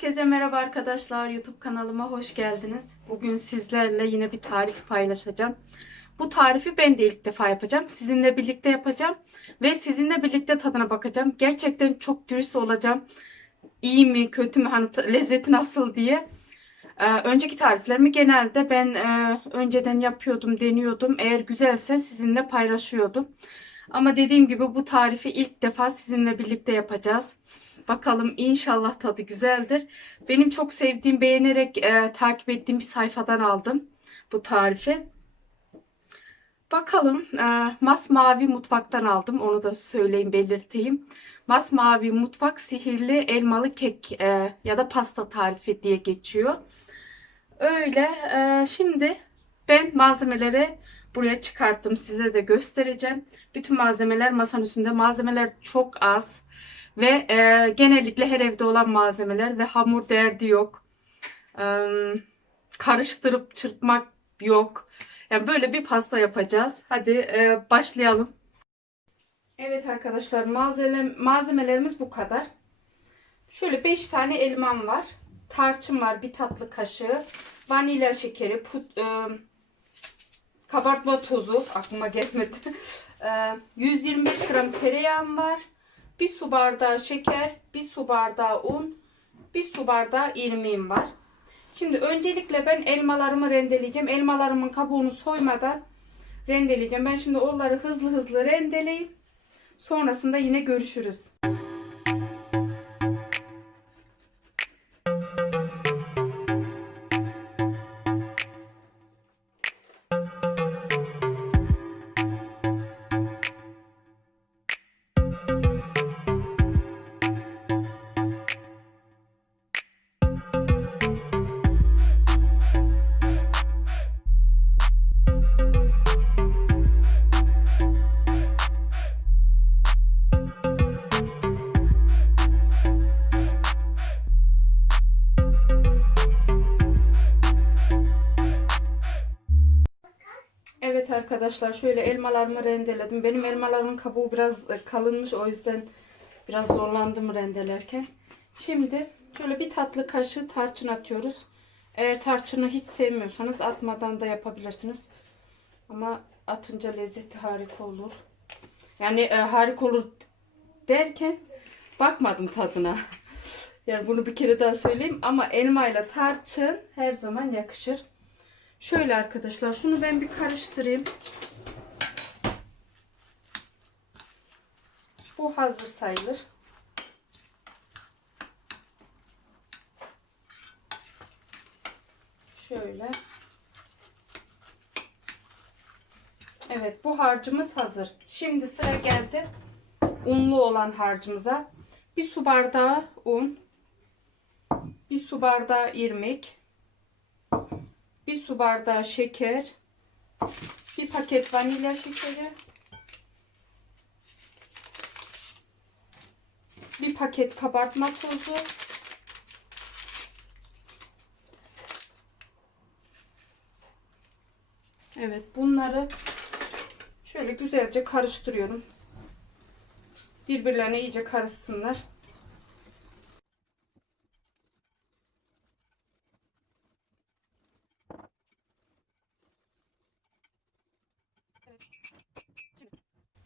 Herkese merhaba arkadaşlar. YouTube kanalıma hoş geldiniz. Bugün sizlerle yine bir tarif paylaşacağım. Bu tarifi ben de ilk defa yapacağım. Sizinle birlikte yapacağım. Ve sizinle birlikte tadına bakacağım. Gerçekten çok dürüst olacağım. İyi mi, kötü mü, hani lezzeti nasıl diye. Ee, önceki tariflerimi genelde ben e, önceden yapıyordum, deniyordum. Eğer güzelse sizinle paylaşıyordum. Ama dediğim gibi bu tarifi ilk defa sizinle birlikte yapacağız. Bakalım inşallah tadı güzeldir. Benim çok sevdiğim, beğenerek e, takip ettiğim bir sayfadan aldım bu tarifi. Bakalım e, Masmavi Mutfak'tan aldım. Onu da söyleyeyim, belirteyim. Masmavi Mutfak sihirli elmalı kek e, ya da pasta tarifi diye geçiyor. Öyle. e, şimdi ben malzemeleri buraya çıkarttım. Size de göstereceğim. Bütün malzemeler masanın üstünde. Malzemeler çok az. Ve e, genellikle her evde olan malzemeler ve hamur derdi yok. E, karıştırıp çırpmak yok. Yani böyle bir pasta yapacağız. Hadi e, başlayalım. Evet arkadaşlar malzeme, malzemelerimiz bu kadar. Şöyle 5 tane elmam var. Tarçın var bir tatlı kaşığı. Vanilya şekeri, put, e, kabartma tozu aklıma gelmedi. E, 125 gram tereyağım var. Bir su bardağı şeker, bir su bardağı un, bir su bardağı irmiğim var. Şimdi öncelikle ben elmalarımı rendeleyeceğim. Elmalarımın kabuğunu soymadan rendeleyeceğim. Ben şimdi onları hızlı hızlı rendeleyip sonrasında yine görüşürüz. Arkadaşlar şöyle elmalarımı rendeledim. Benim elmalarımın kabuğu biraz e, kalınmış o yüzden biraz zorlandım rendelerken. Şimdi şöyle bir tatlı kaşığı tarçın atıyoruz. Eğer tarçını hiç sevmiyorsanız atmadan da yapabilirsiniz. Ama atınca lezzeti harika olur. Yani e, harika olur derken bakmadım tadına. Yani bunu bir kere daha söyleyeyim ama elma ile tarçın her zaman yakışır. Şöyle arkadaşlar şunu ben bir karıştırayım. Bu hazır sayılır. Şöyle. Evet bu harcımız hazır. Şimdi sıra geldi unlu olan harcımıza. Bir su bardağı un. Bir su bardağı irmik. Bir su bardağı şeker. Bir paket vanilya şekeri. Bir paket kabartma tozu. Evet bunları şöyle güzelce karıştırıyorum. Birbirlerine iyice karışsınlar.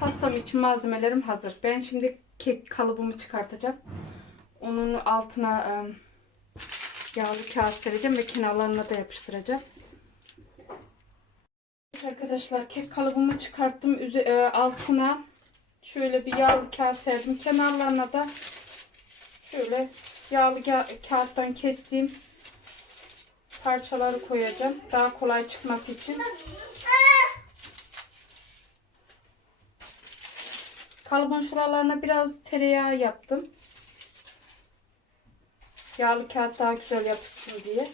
Pastam için malzemelerim hazır. Ben şimdi kek kalıbımı çıkartacağım. Onun altına yağlı kağıt sereceğim ve kenarlarına da yapıştıracağım. Arkadaşlar kek kalıbımı çıkarttım. Üze, altına şöyle bir yağlı kağıt serdim. Kenarlarına da şöyle yağlı ka- kağıttan kestiğim parçaları koyacağım. Daha kolay çıkması için. Kalıbın şuralarına biraz tereyağı yaptım. Yağlı kağıt daha güzel yapışsın diye.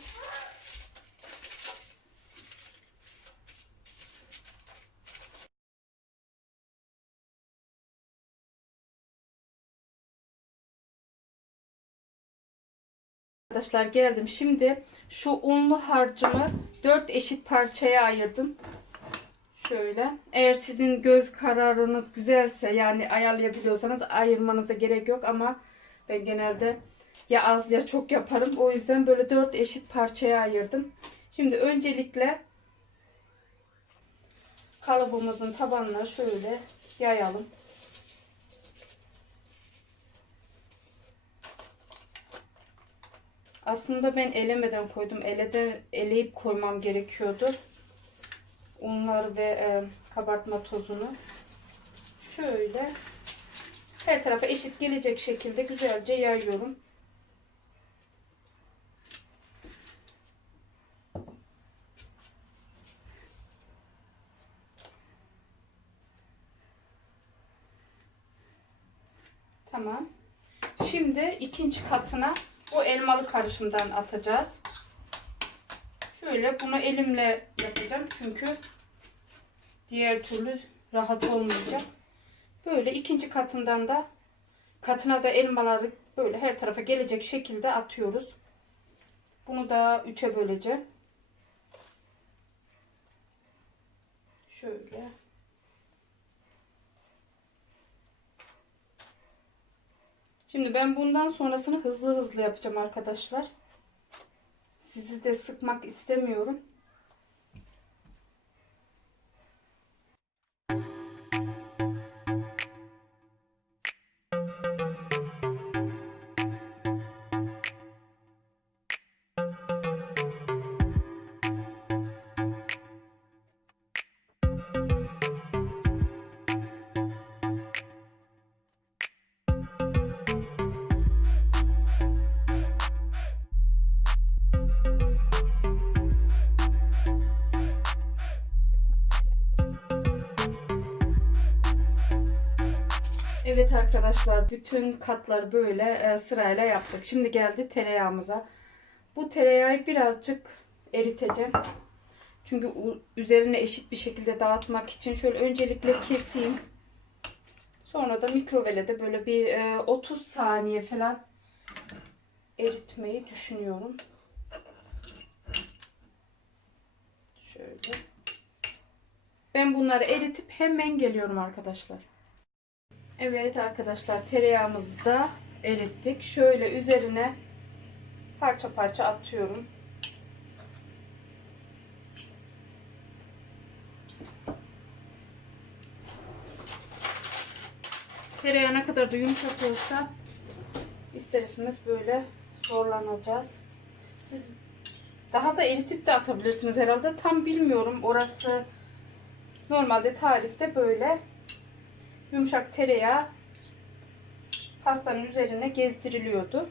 Arkadaşlar geldim. Şimdi şu unlu harcımı 4 eşit parçaya ayırdım. Şöyle. Eğer sizin göz kararınız güzelse yani ayarlayabiliyorsanız ayırmanıza gerek yok ama ben genelde ya az ya çok yaparım. O yüzden böyle dört eşit parçaya ayırdım. Şimdi öncelikle kalıbımızın tabanına şöyle yayalım. Aslında ben elemeden koydum. Eleden eleyip koymam gerekiyordu. Unlar ve e, kabartma tozunu. Şöyle her tarafa eşit gelecek şekilde güzelce yayıyorum. Tamam. Şimdi ikinci katına bu elmalı karışımdan atacağız. Şöyle bunu elimle yapacağım çünkü diğer türlü rahat olmayacak. Böyle ikinci katından da katına da elmaları böyle her tarafa gelecek şekilde atıyoruz. Bunu da üçe böleceğim. Şöyle. Şimdi ben bundan sonrasını hızlı hızlı yapacağım arkadaşlar. Sizi de sıkmak istemiyorum. Evet arkadaşlar bütün katları böyle e, sırayla yaptık. Şimdi geldi tereyağımıza. Bu tereyağı birazcık eriteceğim. Çünkü üzerine eşit bir şekilde dağıtmak için şöyle öncelikle keseyim. Sonra da mikrovele böyle bir e, 30 saniye falan eritmeyi düşünüyorum. Şöyle. Ben bunları eritip hemen geliyorum arkadaşlar. Evet arkadaşlar tereyağımızı da erittik. Şöyle üzerine parça parça atıyorum. Tereyağı ne kadar da yumuşak olsa isterseniz böyle zorlanacağız. Siz daha da eritip de atabilirsiniz herhalde. Tam bilmiyorum. Orası normalde tarifte böyle yumuşak tereyağı pastanın üzerine gezdiriliyordu.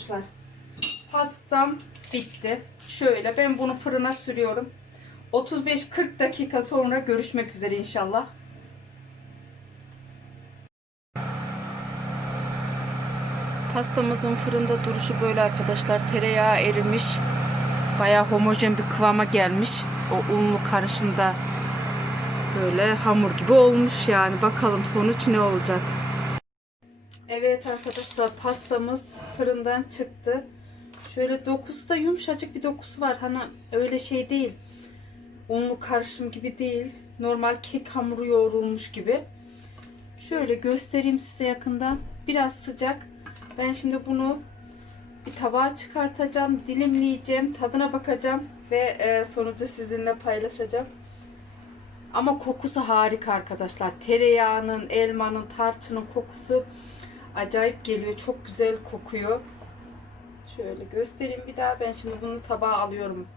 Arkadaşlar pastam bitti. Şöyle ben bunu fırına sürüyorum. 35-40 dakika sonra görüşmek üzere inşallah. Pastamızın fırında duruşu böyle arkadaşlar. Tereyağı erimiş. Bayağı homojen bir kıvama gelmiş. O unlu karışımda böyle hamur gibi olmuş yani. Bakalım sonuç ne olacak. Evet arkadaşlar pastamız fırından çıktı. Şöyle dokusu da yumuşacık bir dokusu var. Hani öyle şey değil. Unlu karışım gibi değil. Normal kek hamuru yoğrulmuş gibi. Şöyle göstereyim size yakından. Biraz sıcak. Ben şimdi bunu bir tabağa çıkartacağım. Dilimleyeceğim. Tadına bakacağım. Ve e, sonucu sizinle paylaşacağım. Ama kokusu harika arkadaşlar. Tereyağının, elmanın, tarçının kokusu acayip geliyor. Çok güzel kokuyor. Şöyle göstereyim bir daha. Ben şimdi bunu tabağa alıyorum.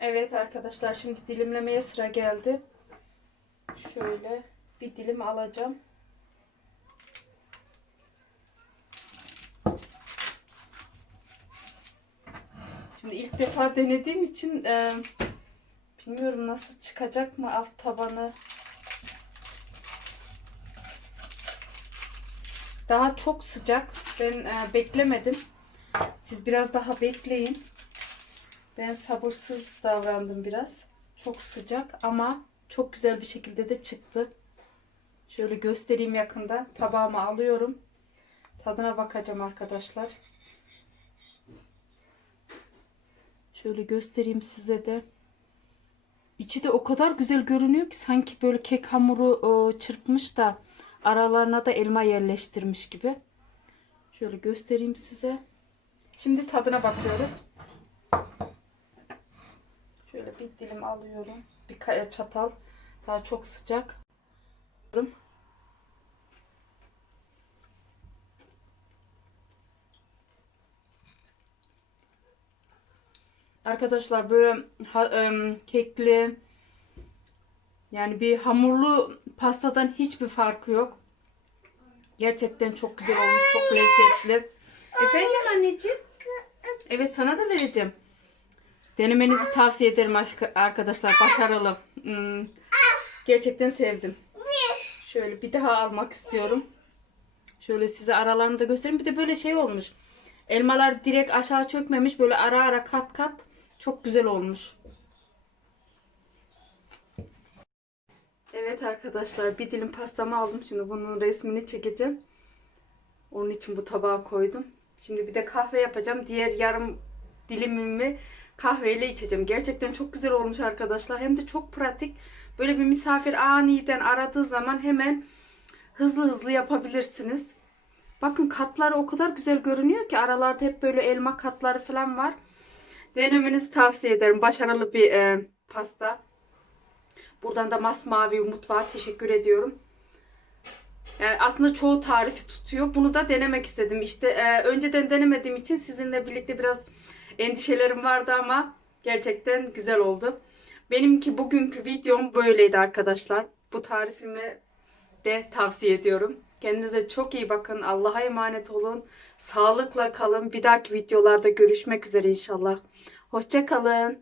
Evet arkadaşlar şimdi dilimlemeye sıra geldi. Şöyle bir dilim alacağım. Şimdi ilk defa denediğim için e, bilmiyorum nasıl çıkacak mı alt tabanı. Daha çok sıcak. Ben e, beklemedim. Siz biraz daha bekleyin. Ben sabırsız davrandım biraz. Çok sıcak ama çok güzel bir şekilde de çıktı. Şöyle göstereyim yakında. Tabağıma alıyorum. Tadına bakacağım arkadaşlar. Şöyle göstereyim size de. İçi de o kadar güzel görünüyor ki sanki böyle kek hamuru çırpmış da aralarına da elma yerleştirmiş gibi. Şöyle göstereyim size. Şimdi tadına bakıyoruz. Şöyle bir dilim alıyorum. Bir kaya çatal. Daha çok sıcak. Arkadaşlar böyle ha- em, kekli yani bir hamurlu pastadan hiçbir farkı yok. Gerçekten çok güzel olmuş. Çok lezzetli. Efendim anneciğim? Evet sana da vereceğim. Denemenizi tavsiye ederim arkadaşlar. Başarılı. Hmm, Gerçekten sevdim. Şöyle bir daha almak istiyorum. Şöyle size aralarını da göstereyim. Bir de böyle şey olmuş. Elmalar direkt aşağı çökmemiş. Böyle ara ara kat kat. Çok güzel olmuş. Evet arkadaşlar bir dilim pastamı aldım. Şimdi bunun resmini çekeceğim. Onun için bu tabağa koydum. Şimdi bir de kahve yapacağım. Diğer yarım dilimimi kahveyle içeceğim. Gerçekten çok güzel olmuş arkadaşlar. Hem de çok pratik. Böyle bir misafir aniden aradığı zaman hemen hızlı hızlı yapabilirsiniz. Bakın katları o kadar güzel görünüyor ki aralarda hep böyle elma katları falan var. Denemenizi tavsiye ederim. Başarılı bir e, pasta. Buradan da masmavi mutfağa teşekkür ediyorum. Yani aslında çoğu tarifi tutuyor. Bunu da denemek istedim. İşte e, önceden denemediğim için sizinle birlikte biraz endişelerim vardı ama gerçekten güzel oldu. Benimki bugünkü videom böyleydi arkadaşlar. Bu tarifimi de tavsiye ediyorum. Kendinize çok iyi bakın. Allah'a emanet olun. Sağlıkla kalın. Bir dahaki videolarda görüşmek üzere inşallah. Hoşça kalın.